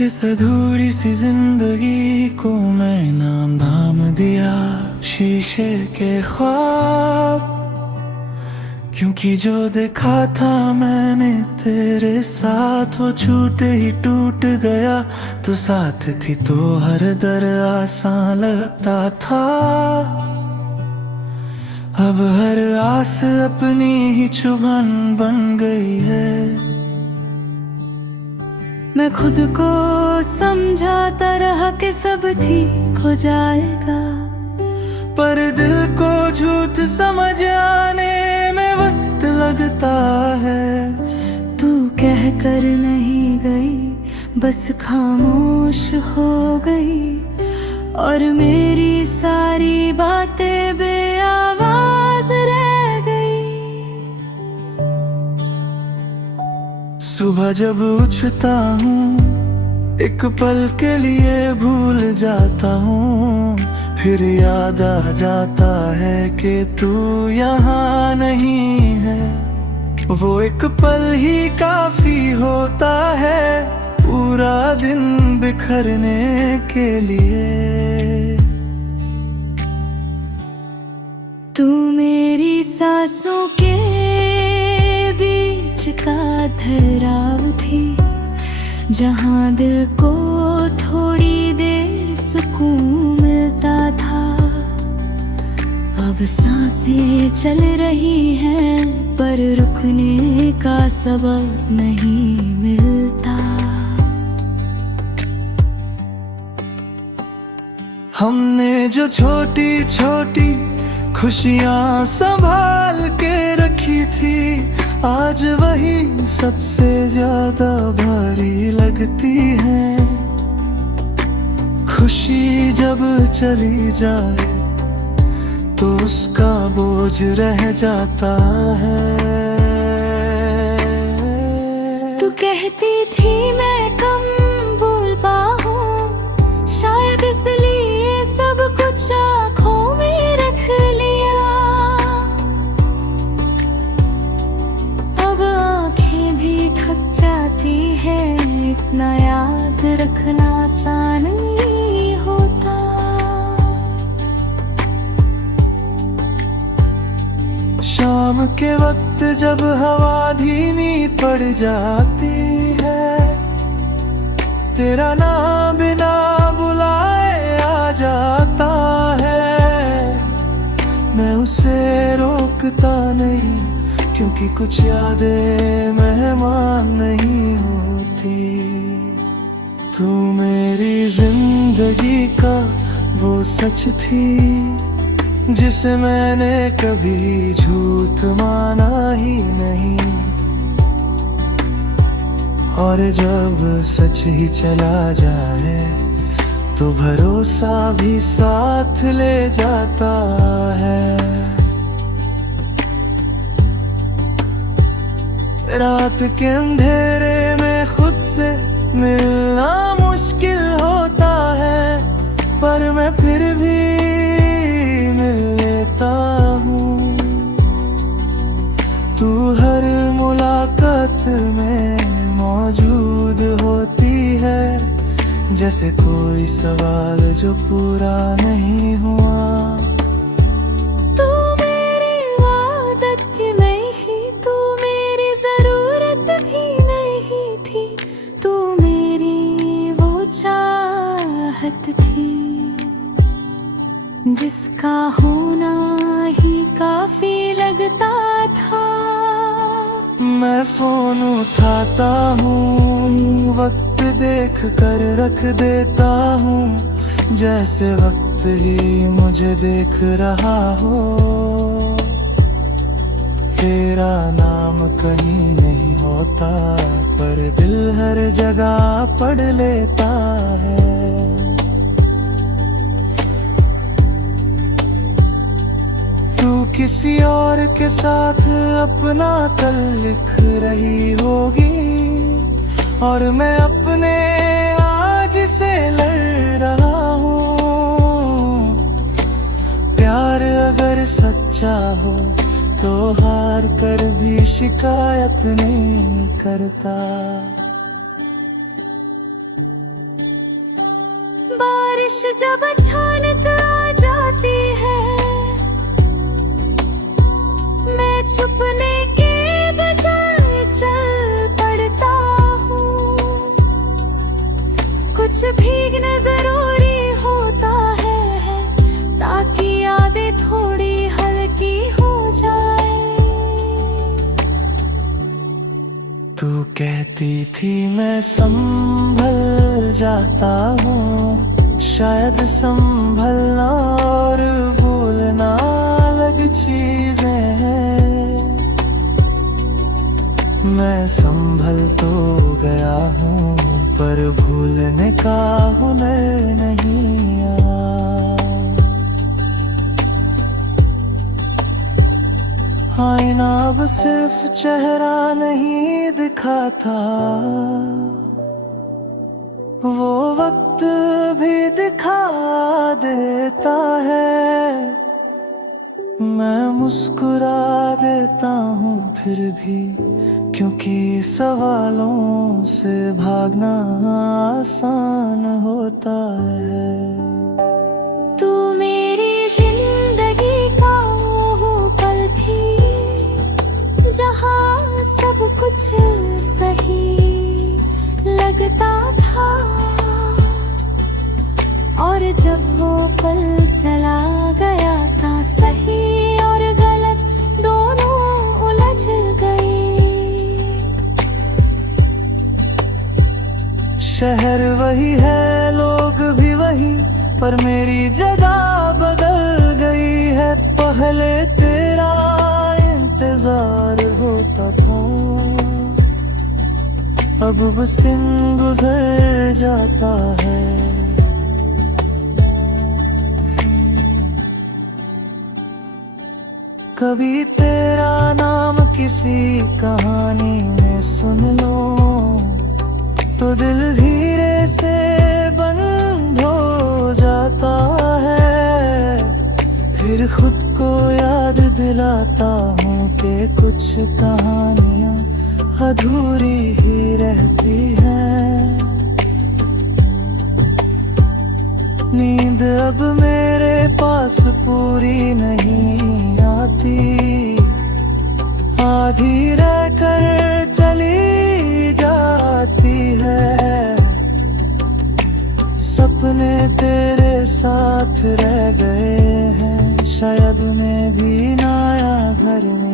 इस अधूरी सी जिंदगी को मैं नाम धाम दिया शीशे के ख्वाब। क्योंकि जो देखा था मैंने तेरे साथ वो छूटे ही टूट गया। तो साथ थी तो हर दर आसान लगता था। अब हर आस अपनी ही चुभन बन गई है। मैं खुद को समझाता रहा कि सब ठीक हो जाएगा, पर दिल को झूठ समझ आने में वक्त लगता है। तू कह कर नहीं गई, बस खामोश हो गई और मेरी सारी बातें बेआवाज रह गई। सुबह जब उठता हूँ एक पल के लिए भूल जाता हूँ, फिर याद आ जाता है कि तू यहाँ नहीं है। वो एक पल ही काफी होता है पूरा दिन बिखरने के लिए। तू मेरी सांसों के बीच का ठहराव थी, जहाँ दिल को थोड़ी देर सुकून मिलता था। अब सांसें चल रही हैं पर रुकने का सबब नहीं मिलता। हमने जो छोटी छोटी खुशियाँ संभाल के रखी थी, आज वही सबसे ज्यादा भारी लगती है। खुशी जब चली जाए तो उसका बोझ रह जाता है। तू कहती थी मैं कम बोल पाऊं, शायद इसलिए सब कुछ आँखों में रख लिया। अब आँखें भी थक जाती है, इतना याद रखना आसान नहीं होता। शाम के वक्त जब हवा धीमी पड़ जाती है, तेरा नाम बिना बुलाए आ जाता है। मैं उसे रोकता नहीं क्योंकि कुछ यादें मेहमान नहीं होती। तू मेरी जिंदगी का वो सच थी जिसे मैंने कभी झूठ माना ही नहीं। और जब सच ही चला जाए तो भरोसा भी साथ ले जाता है। रात के अंधेरे में खुद से मिलना मुश्किल होता है, पर मैं फिर भी मिल लेता हूँ। तू हर मुलाकात में मौजूद होती है, जैसे कोई सवाल जो पूरा नहीं हुआ। तू मेरी आदत नहीं, तू मेरी जरूरत भी नहीं थी। तू मेरी वो चाहत थी जिसका होना ही काफी लगता था। मैं फोन उठाता हूँ, वक्त देख कर रख देता हूँ, जैसे वक्त ही मुझे देख रहा हो। तेरा नाम कहीं नहीं होता पर दिल हर जगह पढ़ लेता है। तू किसी और के साथ अपना कल लिख रही होगी और मैं अपने आज से लड़ रहा हूँ। प्यार अगर सच्चा हो तो हार कर भी शिकायत नहीं करता। बारिश जब अचानक आ जाती है, मैं छुपने के बजाय चल पड़ता हूँ। कुछ भीगना जरूरी होता है ताकि यादें थोड़ी हल्की हो जाए। तू कहती थी मैं संभल जाता हूँ, शायद संभलना और भूलना अलग चीजें हैं। मैं संभल तो गया हूँ पर भूलने का हुनर नहीं आया। आईना अब सिर्फ चेहरा नहीं दिखाता, वो वक्त भी दिखा देता है। मैं मुस्कुरा देता हूँ फिर भी, क्योंकि सवालों से भागना आसान होता है। तू मेरी जिंदगी का वो पल थी जहाँ सब कुछ सही लगता था, और जब वो पल चला गया था सही और गलत दोनों उलझ गए। शहर वही है, लोग भी वही, पर मेरी जगह बदल गई है। पहले तेरा इंतजार होता था, अब बस दिन गुजर जाता है। कभी तेरा नाम किसी कहानी में सुन लो तो दिल धीरे से बंद हो जाता है। फिर खुद को याद दिलाता हूँ कि कुछ कहानियाँ अधूरी ही रहती हैं। नींद अब मेरे पास पूरी नहीं आती, आधी रहकर चली जाती है। सपने तेरे साथ रह गए हैं, शायद उन्हें भी नया घर में